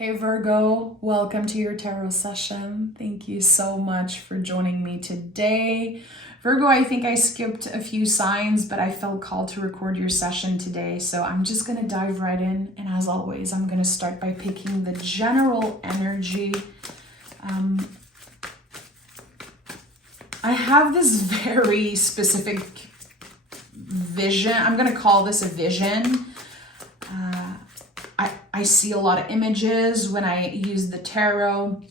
Hey Virgo, welcome to your tarot session. Thank you so much for joining me today. Virgo, I think I skipped a few signs, but I felt called to record your session today. So I'm just going to dive right in. And as always, I'm going to start by picking the general energy. I have this very specific vision. I'm going to call this a vision. I see a lot of images when I use the tarot.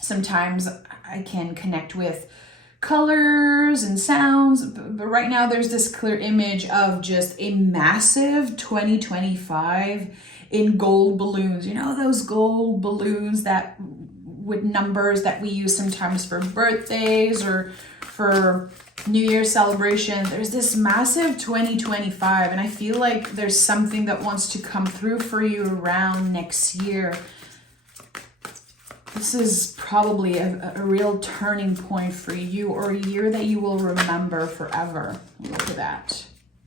Sometimes I can connect with colors and sounds, but right now there's this clear image of just a massive 2025 in gold balloons. You know, those gold balloons that with numbers that we use sometimes for birthdays or for New Year's celebration. There's this massive 2025, and I feel like there's something that wants to come through for you around next year. This is probably a real turning point for you, or a year that you will remember forever. Look at that.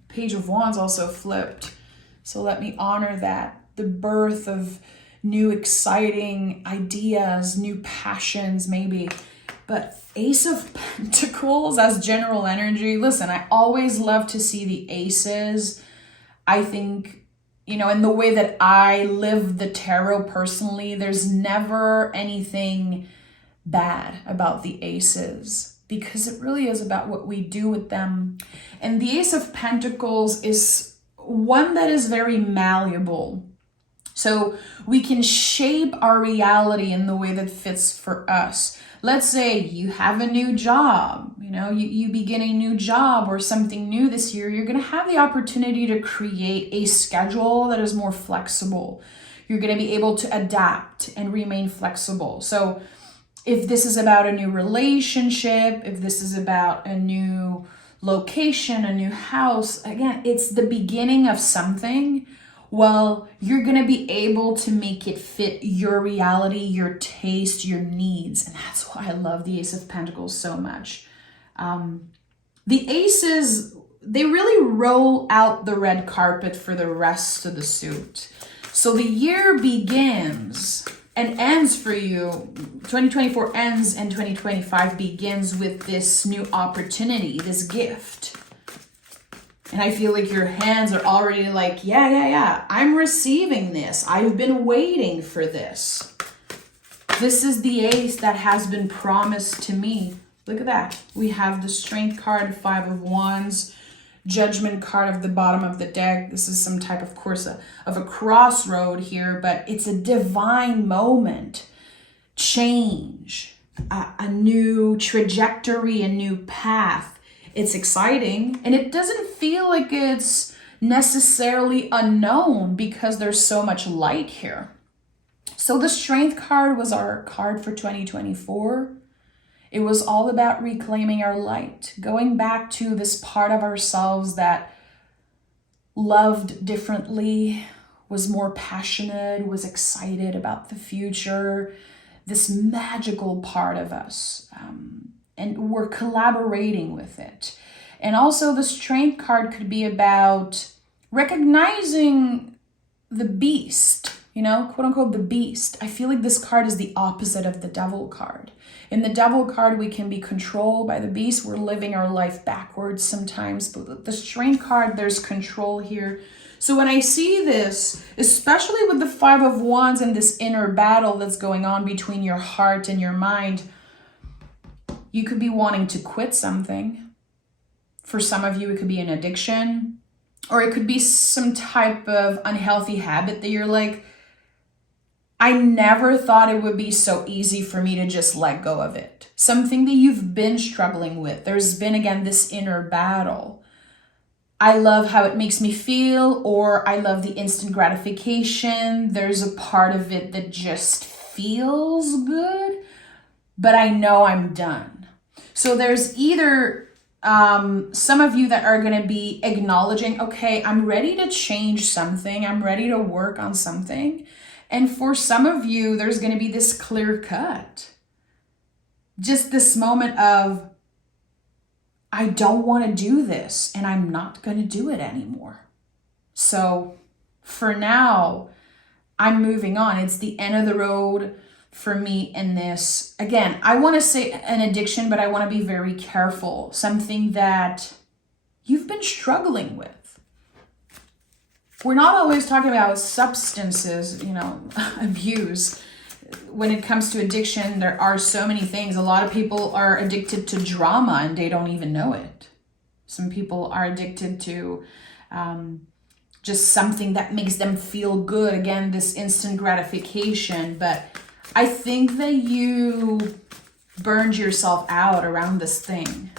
Page of Wands also flipped. So let me honor that. The birth of new exciting ideas, new passions maybe. But Ace of Pentacles as general energy. Listen, I always love to see the aces. I think, in the way that I live the tarot personally, there's never anything bad about the aces because it really is about what we do with them. And the Ace of Pentacles is one that is very malleable. So we can shape our reality in the way that fits for us. Let's say you have a new job, you begin a new job or something new this year. You're going to have the opportunity to create a schedule that is more flexible. You're going to be able to adapt and remain flexible. So if this is about a new relationship, if this is about a new location, a new house, again, it's the beginning of something. Well, you're going to be able to make it fit your reality, your taste, your needs. And that's why I love the Ace of Pentacles so much. The aces, they really roll out the red carpet for the rest of the suit. So the year begins and ends for you. 2024 ends and 2025 begins with this new opportunity, this gift. And I feel like your hands are already like, yeah, I'm receiving this. I've been waiting for this. This is the ace that has been promised to me. Look at that. We have the Strength card, Five of Wands, Judgment card of the bottom of the deck. This is some type, of course, of a crossroad here, but it's a divine moment. Change, a new trajectory, a new path. It's exciting, and it doesn't feel like it's necessarily unknown because there's so much light here. So the Strength card was our card for 2024. It was all about reclaiming our light, going back to this part of ourselves that loved differently, was more passionate, was excited about the future, this magical part of us. And we're collaborating with it. And also the Strength card could be about recognizing the beast, quote unquote, the beast. I feel like this card is the opposite of the Devil card. In the Devil card, we can be controlled by the beast. We're living our life backwards sometimes. But the Strength card, there's control here. So when I see this, especially with the Five of Wands and this inner battle that's going on between your heart and your mind, you could be wanting to quit something. For some of you, it could be an addiction, or it could be some type of unhealthy habit that you're like, I never thought it would be so easy for me to just let go of it. Something that you've been struggling with. There's been, again, this inner battle. I love how it makes me feel, or I love the instant gratification. There's a part of it that just feels good, but I know I'm done. So there's either some of you that are going to be acknowledging, okay, I'm ready to change something. I'm ready to work on something. And for some of you, there's going to be this clear cut. Just this moment of, I don't want to do this and I'm not going to do it anymore. So for now, I'm moving on. It's the end of the road for me in this. Again, I want to say an addiction, but I want to be very careful. Something that you've been struggling with. We're not always talking about substances, abuse. When it comes to addiction, there are so many things. A lot of people are addicted to drama and they don't even know it. Some people are addicted to just something that makes them feel good. Again, this instant gratification. But I think that you burned yourself out around this thing.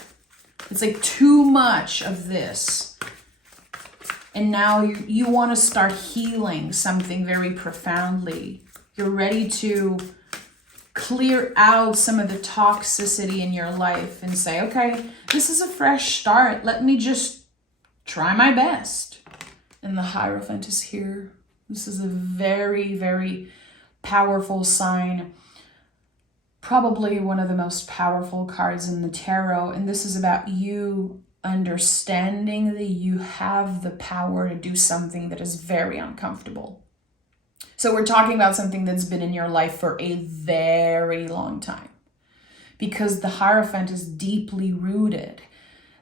It's like too much of this. And now you want to start healing something very profoundly. You're ready to clear out some of the toxicity in your life and say, okay, this is a fresh start. Let me just try my best. And the Hierophant is here. This is a very, very powerful sign. Probably one of the most powerful cards in the tarot. And this is about you understanding that you have the power to do something that is very uncomfortable. So we're talking about something that's been in your life for a very long time, because the Hierophant is deeply rooted.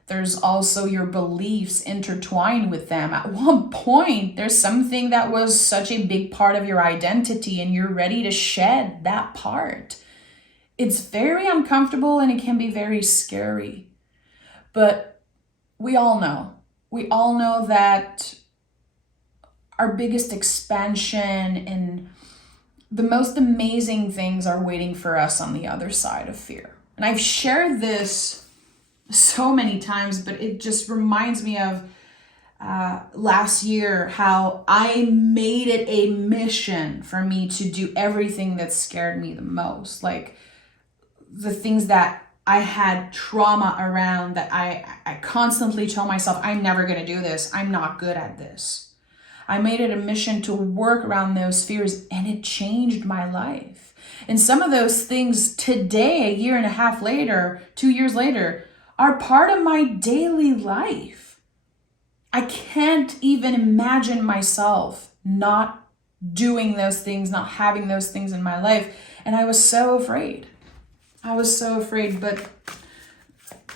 There's also your beliefs intertwined with them. At one point, there's something that was such a big part of your identity and you're ready to shed that part. It's very uncomfortable and it can be very scary. But we all know that our biggest expansion and the most amazing things are waiting for us on the other side of fear. And I've shared this so many times, but it just reminds me of last year, how I made it a mission for me to do everything that scared me the most. Like the things that I had trauma around, that I constantly told myself, I'm never going to do this. I'm not good at this. I made it a mission to work around those fears, and it changed my life. And some of those things today, a year and a half later, 2 years later, are part of my daily life. I can't even imagine myself not doing those things, not having those things in my life. And I was so afraid. But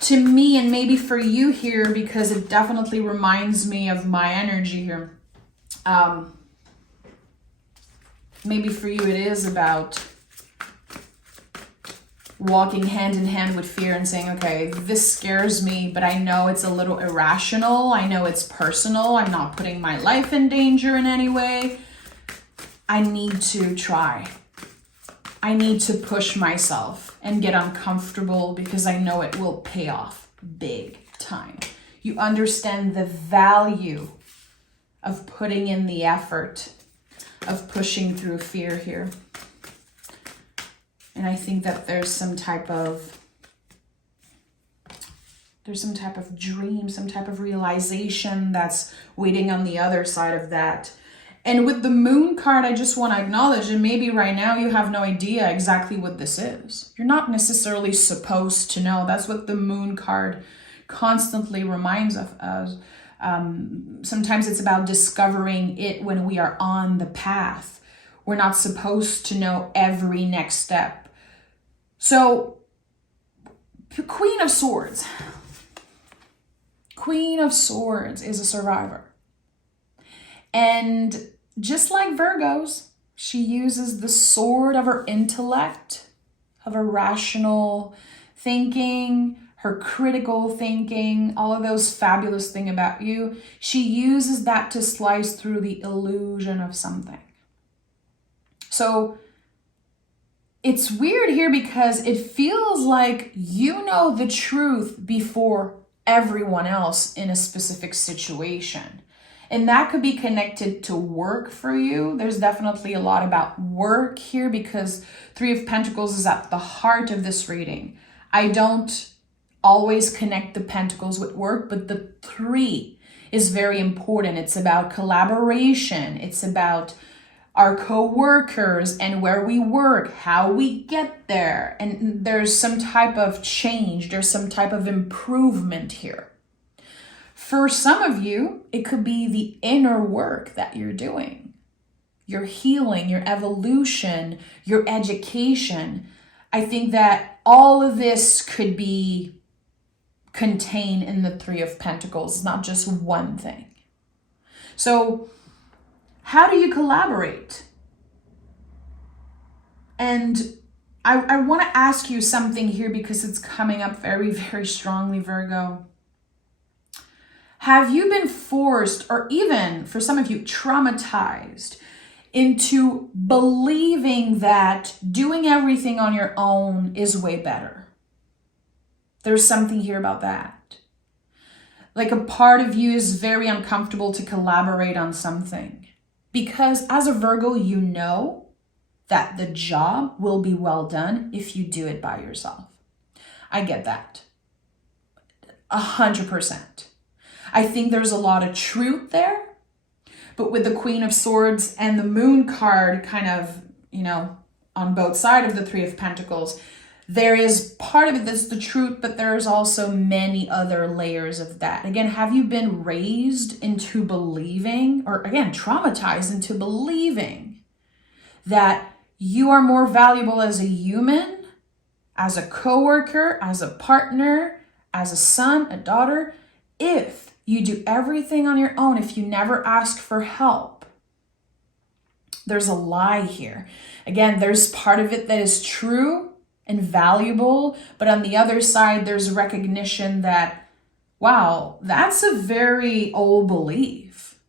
to me, and maybe for you here, because it definitely reminds me of my energy here, maybe for you it is about walking hand in hand with fear and saying, okay, this scares me, but I know it's a little irrational. I know it's personal. I'm not putting my life in danger in any way. I need to try. I need to push myself and get uncomfortable because I know it will pay off big time. You understand the value of putting in the effort, of pushing through fear here. And I think that there's some type of dream, some type of realization that's waiting on the other side of that. And with the Moon card, I just want to acknowledge, and maybe right now you have no idea exactly what this is. You're not necessarily supposed to know. That's what the Moon card constantly reminds us. Sometimes it's about discovering it when we are on the path. We're not supposed to know every next step. So, Queen of Swords. Queen of Swords is a survivor. And just like Virgos, she uses the sword of her intellect, of her rational thinking, her critical thinking, all of those fabulous things about you. She uses that to slice through the illusion of something. So it's weird here because it feels like you know the truth before everyone else in a specific situation. And that could be connected to work for you. There's definitely a lot about work here because Three of Pentacles is at the heart of this reading. I don't always connect the Pentacles with work, but the 3 is very important. It's about collaboration. It's about our co-workers and where we work, how we get there. And there's some type of change. There's some type of improvement here. For some of you, it could be the inner work that you're doing. your healing, your evolution, your education. I think that all of this could be contained in the Three of Pentacles, not just one thing. So how do you collaborate? And I want to ask you something here because it's coming up very, very strongly, Virgo. Have you been forced, or even for some of you, traumatized into believing that doing everything on your own is way better? There's something here about that. Like a part of you is very uncomfortable to collaborate on something because as a Virgo, you know that the job will be well done if you do it by yourself. I get that. 100%. I think there's a lot of truth there, but with the Queen of Swords and the Moon card kind of, on both sides of the Three of Pentacles, there is part of it that's the truth, but there's also many other layers of that. Again, have you been raised into believing, or again, traumatized into believing that you are more valuable as a human, as a coworker, as a partner, as a son, a daughter, if you do everything on your own, if you never ask for help? There's a lie here. Again, there's part of it that is true and valuable, but on the other side, there's recognition that, wow, that's a very old belief.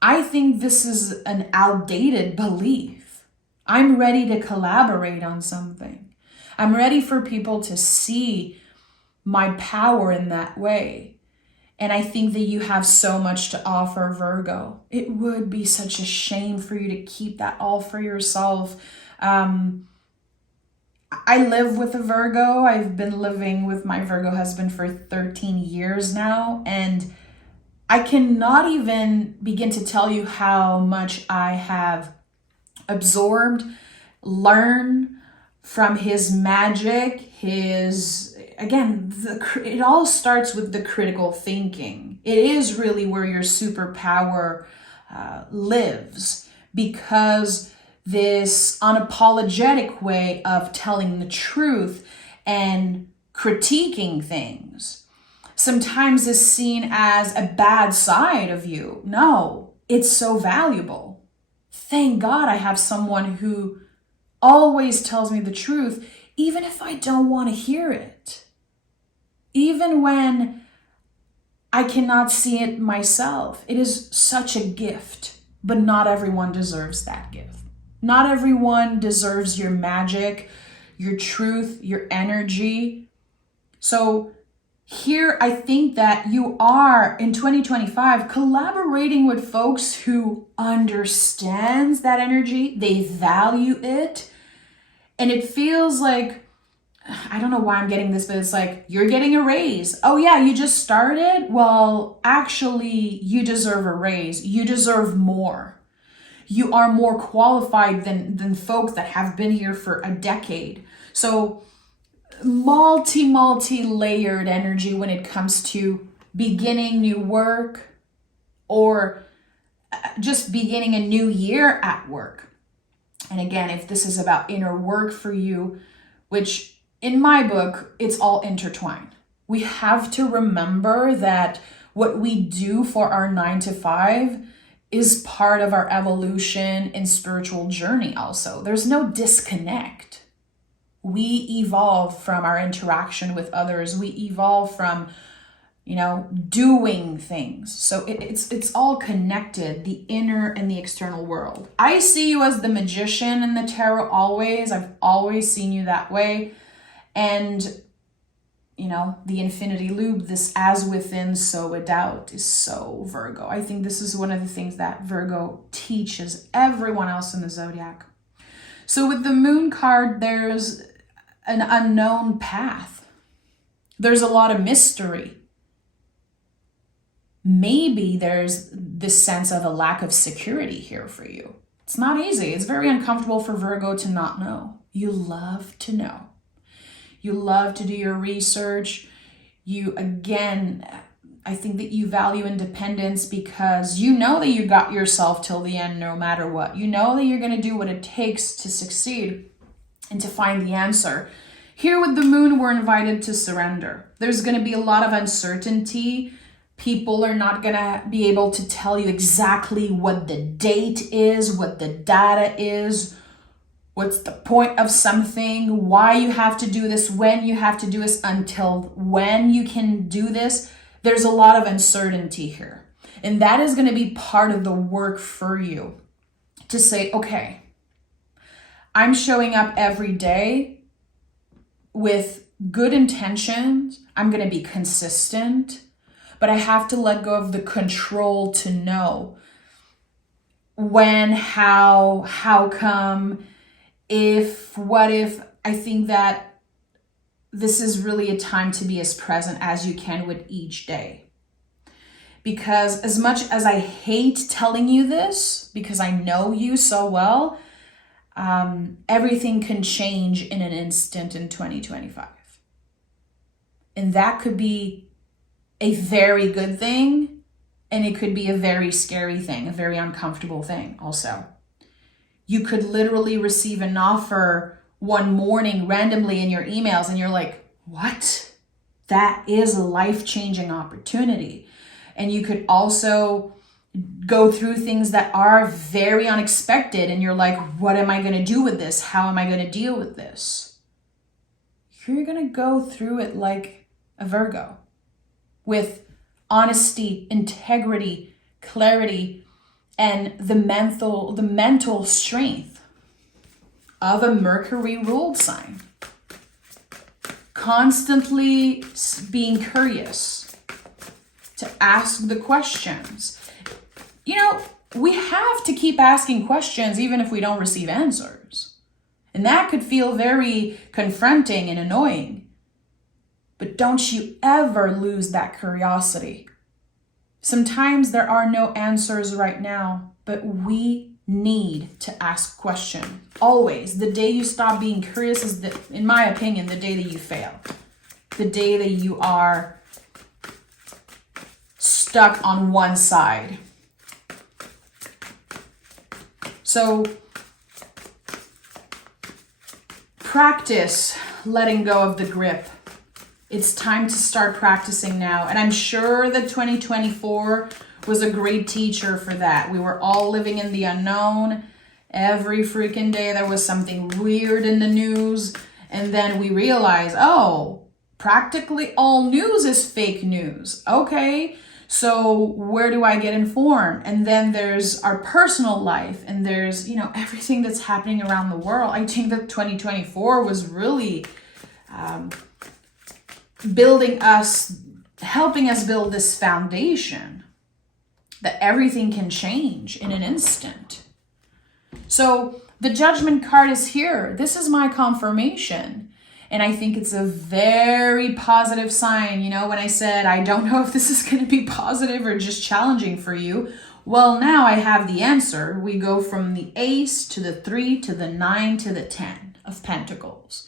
I think this is an outdated belief. I'm ready to collaborate on something. I'm ready for people to see my power in that way. And I think that you have so much to offer, Virgo. It would be such a shame for you to keep that all for yourself. I live with a Virgo. I've been living with my Virgo husband for 13 years now. And I cannot even begin to tell you how much I have absorbed, learned from his magic, it all starts with the critical thinking. It is really where your superpower lives, because this unapologetic way of telling the truth and critiquing things sometimes is seen as a bad side of you. No, it's so valuable. Thank God I have someone who always tells me the truth, even if I don't want to hear it. Even when I cannot see it myself. It is such a gift, but not everyone deserves that gift. Not everyone deserves your magic, your truth, your energy. So here, I think that you are, in 2025, collaborating with folks who understands that energy, they value it, and it feels like, I don't know why I'm getting this, but it's like, you're getting a raise. Oh yeah, you just started? Well, actually, you deserve a raise. You deserve more. You are more qualified than folks that have been here for a decade. So multi-layered energy when it comes to beginning new work or just beginning a new year at work. And again, if this is about inner work for you, which in my book, it's all intertwined. We have to remember that what we do for our 9 to 5 is part of our evolution and spiritual journey also. There's no disconnect. We evolve from our interaction with others. We evolve from, doing things. So it's all connected, the inner and the external world. I see you as the magician in the tarot always. I've always seen you that way. And, the infinity loop, this as within, so without, is so Virgo. I think this is one of the things that Virgo teaches everyone else in the zodiac. So with the Moon card, there's an unknown path. There's a lot of mystery. Maybe there's this sense of a lack of security here for you. It's not easy. It's very uncomfortable for Virgo to not know. You love to know. You love to do your research. You, again, I think that you value independence because you know that you got yourself till the end no matter what. You know that you're going to do what it takes to succeed and to find the answer. Here with the moon, we're invited to surrender. There's going to be a lot of uncertainty. People are not going to be able to tell you exactly what the date is, what the data is, what's the point of something, why you have to do this, when you have to do this, until when you can do this. There's a lot of uncertainty here. And that is going to be part of the work for you to say, okay, I'm showing up every day with good intentions. I'm going to be consistent, but I have to let go of the control to know when, how come, if, what if. I think that this is really a time to be as present as you can with each day. Because as much as I hate telling you this, because I know you so well, everything can change in an instant in 2025. And that could be a very good thing, and it could be a very scary thing, a very uncomfortable thing also. You could literally receive an offer one morning randomly in your emails and you're like, what? That is a life-changing opportunity. And you could also go through things that are very unexpected and you're like, what am I going to do with this? How am I going to deal with this? You're going to go through it like a Virgo, with honesty, integrity, clarity, and the mental strength of a Mercury ruled sign. Constantly being curious, to ask the questions. You know, we have to keep asking questions even if we don't receive answers. And that could feel very confronting and annoying. But don't you ever lose that curiosity. Sometimes there are no answers right now, but we need to ask questions. Always. The day you stop being curious is, in my opinion, the day that you fail. The day that you are stuck on one side. So practice letting go of the grip. It's time to start practicing now. And I'm sure that 2024 was a great teacher for that. We were all living in the unknown. Every freaking day there was something weird in the news. And then we realized, oh, practically all news is fake news. Okay, so where do I get informed? And then there's our personal life, and there's, everything that's happening around the world. I think that 2024 was really helping us build this foundation that everything can change in an instant. So the Judgment card is here. This is my confirmation. And I think it's a very positive sign. When I said, I don't know if this is going to be positive or just challenging for you. Well, now I have the answer. We go from the Ace to the 3 to the 9 to the 10 of Pentacles.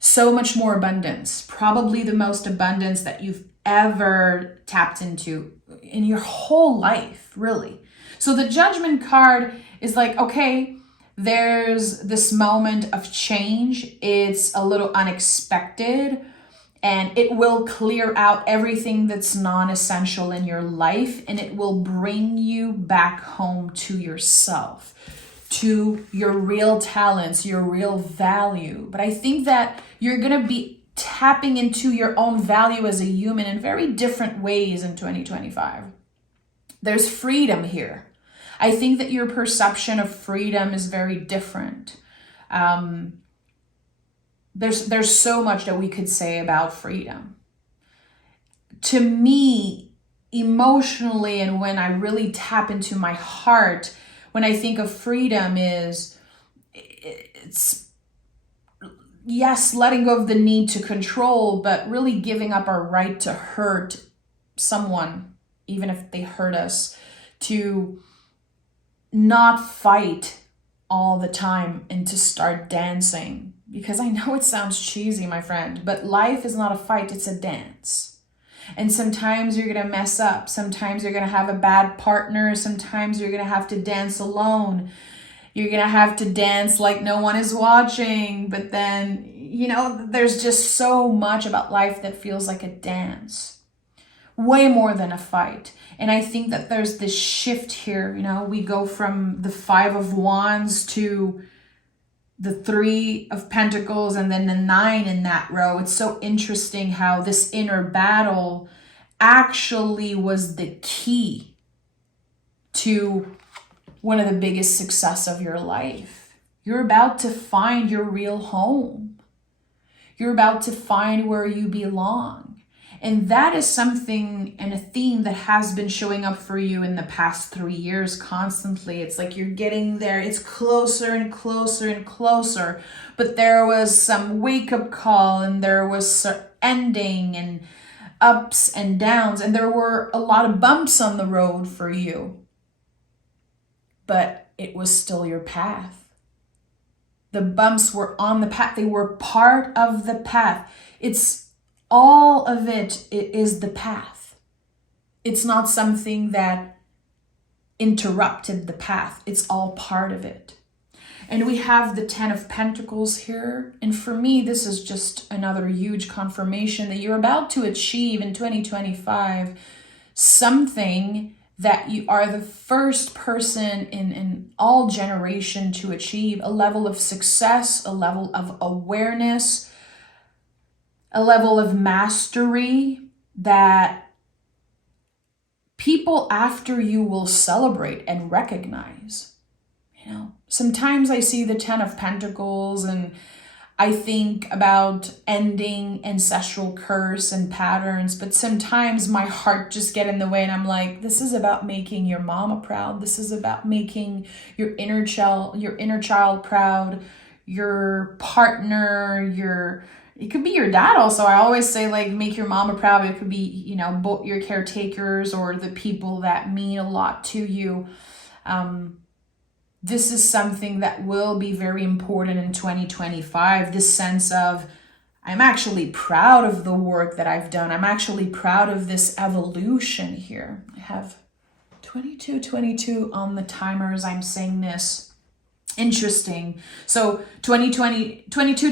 So much more abundance. Probably the most abundance that you've ever tapped into in your whole life, really. So the Judgment card is like, okay, there's this moment of change. It's a little unexpected, and it will clear out everything that's non-essential in your life, and it will bring you back home to yourself, to your real talents, your real value. But I think that you're going to be tapping into your own value as a human in very different ways in 2025. There's freedom here. I think that your perception of freedom is very different. There's so much that we could say about freedom. To me, emotionally, and when I really tap into my heart, when I think of freedom, it's yes, letting go of the need to control, but really giving up our right to hurt someone, even if they hurt us, to not fight all the time and to start dancing. Because I know it sounds cheesy, my friend, but life is not a fight, it's a dance. And sometimes you're going to mess up. Sometimes you're going to have a bad partner. Sometimes you're going to have to dance alone. You're going to have to dance like no one is watching. But then, you know, there's just so much about life that feels like a dance. Way more than a fight. And I think that there's this shift here. You know, we go from the 5 of Wands to the 3 of Pentacles and then the 9 in that row. It's so interesting how this inner battle actually was the key to one of the biggest success of your life. You're about to find your real home. You're about to find where you belong. And that is something and a theme that has been showing up for you in the past 3 years constantly. It's like you're getting there. It's closer and closer and closer. But there was some wake-up call, and there was ending and ups and downs. And there were a lot of bumps on the road for you. But it was still your path. The bumps were on the path. They were part of the path. All of it is the path. It's not something that interrupted the path. It's all part of it. And we have the 10 of Pentacles here. And for me, this is just another huge confirmation that you're about to achieve in 2025 something that you are the first person in all generation to achieve, a level of success, a level of awareness, a level of mastery that people after you will celebrate and recognize. You know, sometimes I see the 10 of Pentacles and I think about ending ancestral curse and patterns, but sometimes my heart just get in the way and I'm like, this is about making your mama proud. This is about making your inner child proud, your partner, it could be your dad also. I always say, like, make your mama proud. It could be, you know, both your caretakers or the people that mean a lot to you. This is something that will be very important in 2025. This sense of, I'm actually proud of the work that I've done. I'm actually proud of this evolution here. I have 22 on the timer as I'm saying this. Interesting. So 22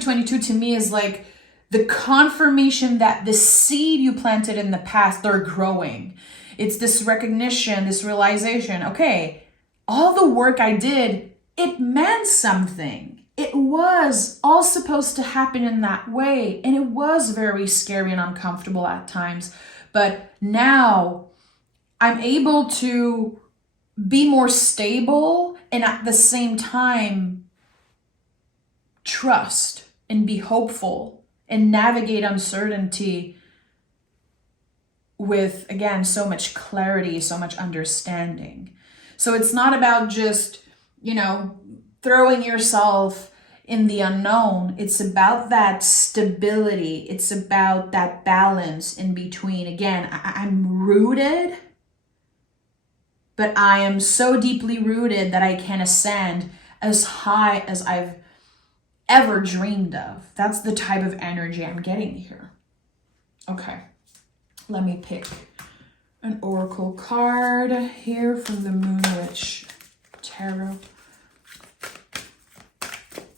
to me is like the confirmation that the seed you planted in the past, they're growing. It's this recognition, this realization, okay, all the work I did, it meant something. It was all supposed to happen in that way. And it was very scary and uncomfortable at times. But now I'm able to be more stable and at the same time trust and be hopeful and navigate uncertainty with, again, so much clarity, so much understanding. So it's not about just, you know, throwing yourself in the unknown. It's about that stability. It's about that balance in between. Again, I'm rooted, but I am so deeply rooted that I can ascend as high as I've ever dreamed of. That's the type of energy I'm getting here. Okay, let me pick an oracle card here from the Moon Witch Tarot.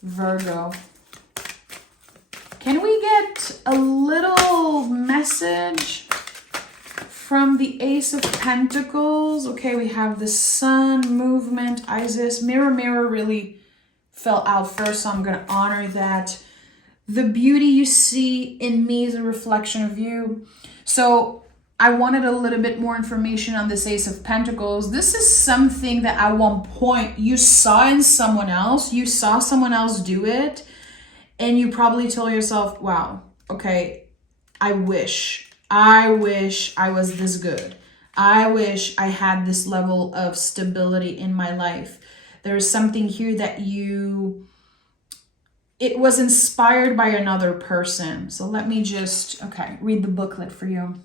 Virgo. Can we get a little message from the Ace of Pentacles? Okay, we have the Sun, movement, Isis. Mirror really fell out first, so I'm going to honor that. The beauty you see in me is a reflection of you. So I wanted a little bit more information on this Ace of Pentacles. This is something that at one point you saw in someone else. You saw someone else do it, and you probably told yourself, wow, okay, I wish I was this good. I wish I had this level of stability in my life. There's something here that it was inspired by another person. So let me just, read the booklet for you.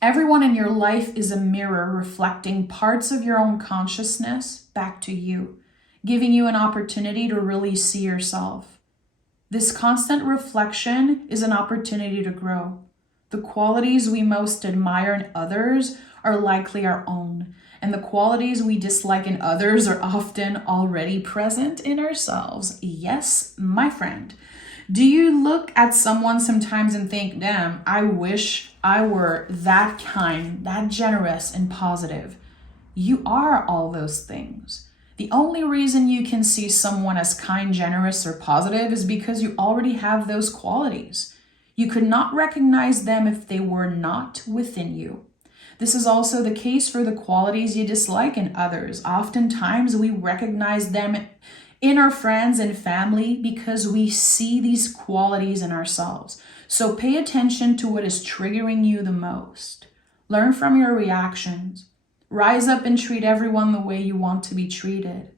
Everyone in your life is a mirror reflecting parts of your own consciousness back to you, giving you an opportunity to really see yourself. This constant reflection is an opportunity to grow. The qualities we most admire in others are likely our own, and the qualities we dislike in others are often already present in ourselves. Yes, my friend. Do you look at someone sometimes and think, damn, I wish I were that kind, that generous and positive? You are all those things. The only reason you can see someone as kind, generous, or positive is because you already have those qualities. You could not recognize them if they were not within you. This is also the case for the qualities you dislike in others. Oftentimes, we recognize them in our friends and family because we see these qualities in ourselves. So pay attention to what is triggering you the most. Learn from your reactions. Rise up and treat everyone the way you want to be treated.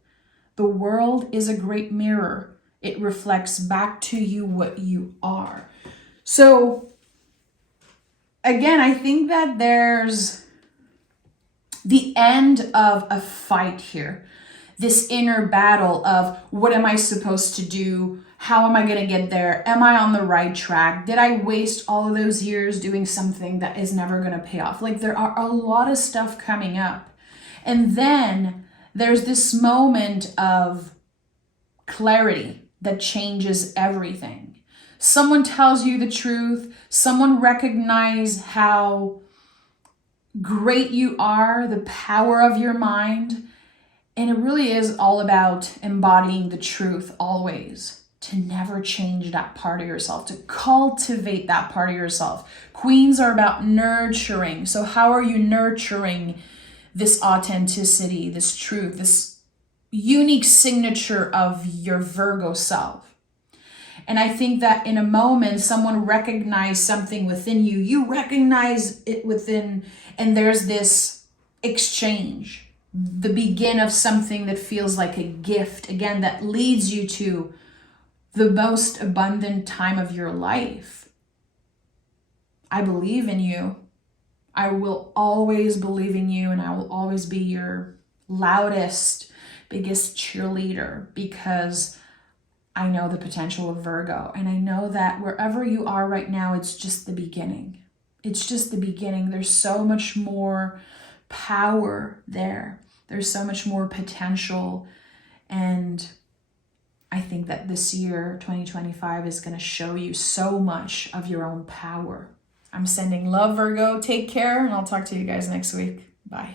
The world is a great mirror. It reflects back to you what you are. So again, I think that there's the end of a fight here. This inner battle of what am I supposed to do? How am I going to get there? Am I on the right track? Did I waste all of those years doing something that is never going to pay off? Like, there are a lot of stuff coming up. And then there's this moment of clarity that changes everything. Someone tells you the truth. Someone recognizes how great you are, the power of your mind. And it really is all about embodying the truth always, to never change that part of yourself, to cultivate that part of yourself. Queens are about nurturing. So how are you nurturing this authenticity, this truth, this unique signature of your Virgo self? And I think that in a moment, someone recognized something within you, you recognize it within, and there's this exchange. The begin of something that feels like a gift, again, that leads you to the most abundant time of your life. I believe in you. I will always believe in you, and I will always be your loudest, biggest cheerleader, because I know the potential of Virgo, and I know that wherever you are right now, it's just the beginning. It's just the beginning. There's so much more power there. There's so much more potential. And I think that this year, 2025, is going to show you so much of your own power. I'm sending love, Virgo. Take care, and I'll talk to you guys next week. Bye.